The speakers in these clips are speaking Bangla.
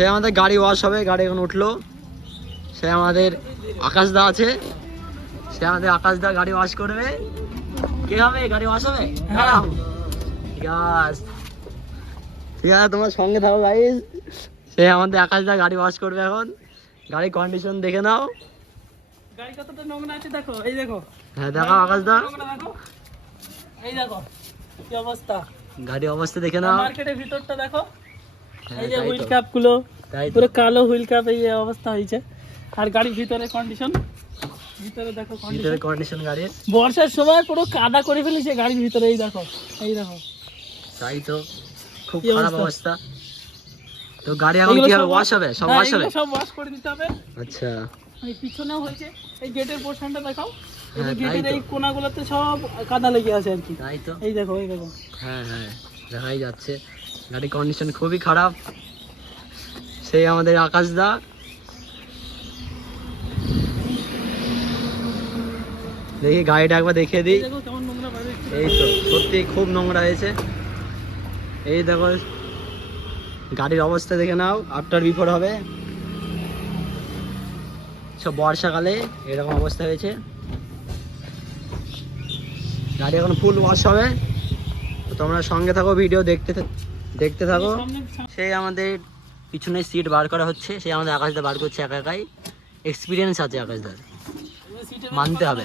সে আমাদের গাড়ি ওয়াশ হবে, গাড়ি এখন উঠলো। সে আমাদের আকাশদা আছে, সে আমাদের আকাশদা গাড়ি ওয়াশ করবে। কে হবে গাড়ি ওয়াশ হবে? ঠিক আছে ঠিক আছে, তোমার সঙ্গে থাকো গাইস। সে আমাদের আকাশদা গাড়ি ওয়াশ করবে এখন। গাড়ির কন্ডিশন দেখে নাও। গাড়ি কতটা নোংরা আছে দেখো, এই দেখো। হ্যাঁ দেখো আকাশদা, এই দেখো কি অবস্থা। গাড়ির অবস্থা দেখে নাও। মার্কেটের ভিতরটা দেখো, এই যে হুইল ক্যাপ গুলো পুরো কালো হুইল ক্যাপ, এই অবস্থা হয়েছে। আর গাড়ির ভিতরে কন্ডিশন, ভিতরে দেখো কন্ডিশন গাড়ির। বর্ষার সময় পুরো কাদা করে ফেলেছে গাড়ির ভিতরে, এই দেখো এই দেখো। তাই তো, খুব খারাপ অবস্থা। তো গাড়ি এখন কি হবে? ওয়াশ হবে, সব ওয়াশ হবে, সব ওয়াশ করে দিতে হবে। আচ্ছা, এই পিছনেও হয়েছে, এই গেটের পোরশনটা দেখাও, এই যে গেটের এই কোণাগুলোতে সব কাদা লেগে আছে আর কি। তাই তো, এই দেখো এই দেখো। হ্যাঁ হ্যাঁ দেখাই যাচ্ছে, গাড়ির কন্ডিশন খুবই খারাপ। সেই আমাদের আকাশদা। দেখি গাড়িটা একবার দেখিয়ে দিই। এই তো সত্যি খুব নোংরা হয়েছে। এই দেখো গাড়ির অবস্থা দেখে নাও, আফটার বিফোর হবে। সব বর্ষাকালে এরকম অবস্থা হয়েছে। গাড়ি এখন ফুল ওয়াশ হবে, তোমরা সঙ্গে থাকো, ভিডিও দেখতে থাকো। সেই আমাদের পিছনে সিট বার করা হচ্ছে, সেই আমাদের আকাশদা বার করছে একা একাই। এক্সপিরিয়েন্স আছে আকাশদার, মানতে হবে।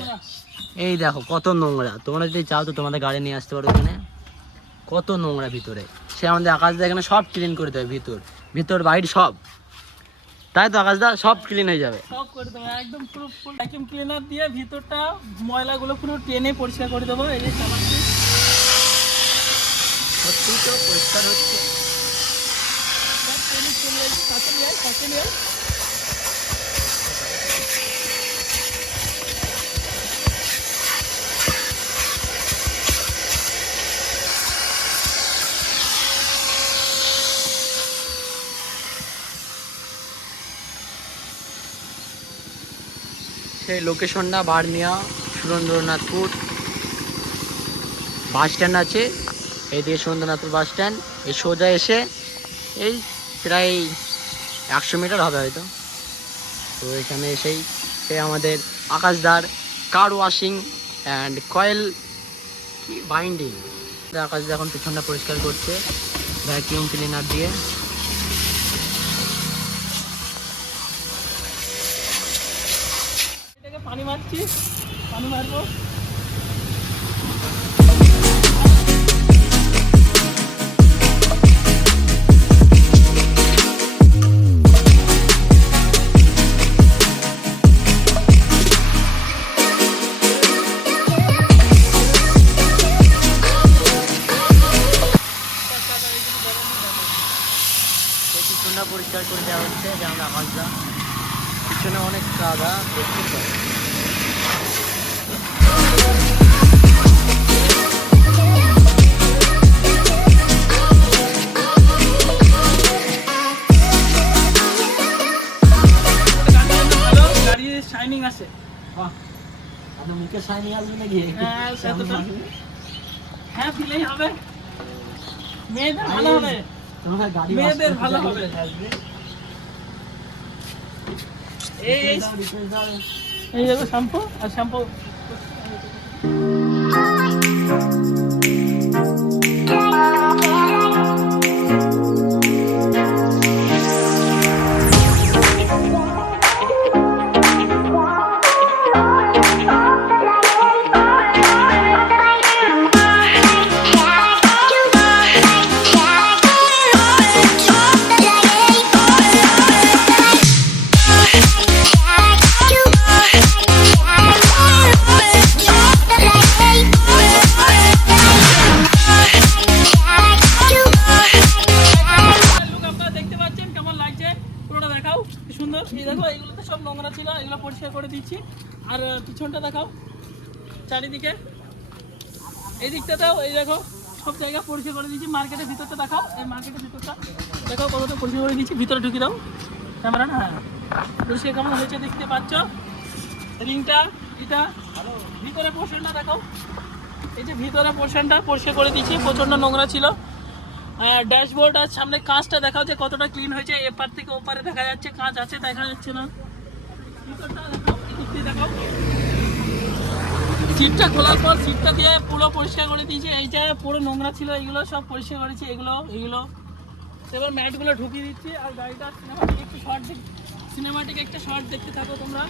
এই দেখো কত নোংরা, তোমরা যদি চাও তো তোমাদের গাড়ি নিয়ে আসতে পারো এখানে। কত নোংরা ভিতরে, সে আমাদের আকাশদা এখানে সব ক্লিন করে দেবে, ভিতর বাইরে সব। তাই তো আকাশদা, সব ক্লিন হয়ে যাবে, সব করে দেবো একদম পুরো ফুল ভ্যাকুয়াম ক্লিনার দিয়ে ভিতরটা ময়লাগুলো পুরো টেনে পরিষ্কার করে দেবো। এই যে চালাচ্ছি, সত্যি তো পরিষ্কার হচ্ছে। সব টেনে চলে যাচ্ছে, কাছে নিয়ে আয়, কাছে নিয়ে আয়। সেই লোকেশনটা বার্নিয়া সুরেন্দ্রনাথপুর বাস স্ট্যান্ড আছে, এইদিকে সুরেন্দ্রনাথপুর বাস স্ট্যান্ড। এই সোজা এসে এই প্রায় 100 মিটার হবে হয়তো। তো এখানে এসেই সে আমাদের আকাশদার car washing and coil binding. আকাশদা এখন পিছনটা পরিষ্কার করছে ভ্যাকিউম ক্লিনার দিয়ে। পানি মারছি, পানি মারবো। পিছনটা পরিষ্কার করে দেওয়া হচ্ছে, যে আমরা আকাশদা পিছনে অনেক কাদা দেখতে পাই। শাইনিং আছে, বাহ, আপনার মুখে শাইনিং আসবে নাকি? হ্যাঁ দিলেই হবে, মেয়েদের ভালো হবে, মেয়েদের ভালো হবে। এই দেখো শ্যাম্পু আর শ্যাম্পু। সুন্দর, এই দেখো এইগুলোতে সব নোংরা ছিল, এগুলো পরিষ্কার করে দিচ্ছি। আর পিছনটা দেখাও, চারিদিকে এই দিকটাতেও এই দেখো সব জায়গা পরিষ্কার করে দিচ্ছি। মার্কেটের ভিতরটা দেখাও, এই মার্কেটের ভিতরটা দেখাও কতটা পরিষ্কার করে দিচ্ছি। ভিতরে ঢুকে দাও ক্যামেরা, না হ্যাঁ পরিষ্কার কেমন হয়েছে দেখতে পাচ্ছ। রিংটা এটা ভিতরে পোর্শনটা দেখাও, এই যে ভিতরে পোর্শনটা পরিষ্কার করে দিচ্ছি, প্রচণ্ড নোংরা ছিল। ড্যাশবোর্ড আর সামনে কাঁচটা দেখাও যে কতটা ক্লিন হয়েছে। এপার থেকে ওপারে দেখা যাচ্ছে কাঁচ আছে, দেখা যাচ্ছে না। ভিতরটা দেখাও, এদিক দিয়ে দেখাও। সিটটা খোলার পর সিটটা দিয়ে পুরো পরিষ্কার করে দিয়েছি। এই যে পুরো নোংরা ছিল, এইগুলো সব পরিষ্কার করেছি। এগুলো এবার ম্যাটগুলো ঢুকিয়ে দিচ্ছি। আর গাড়িটা সিনেমাটিক একটা শর্ট দেখতে থাকো তোমরা।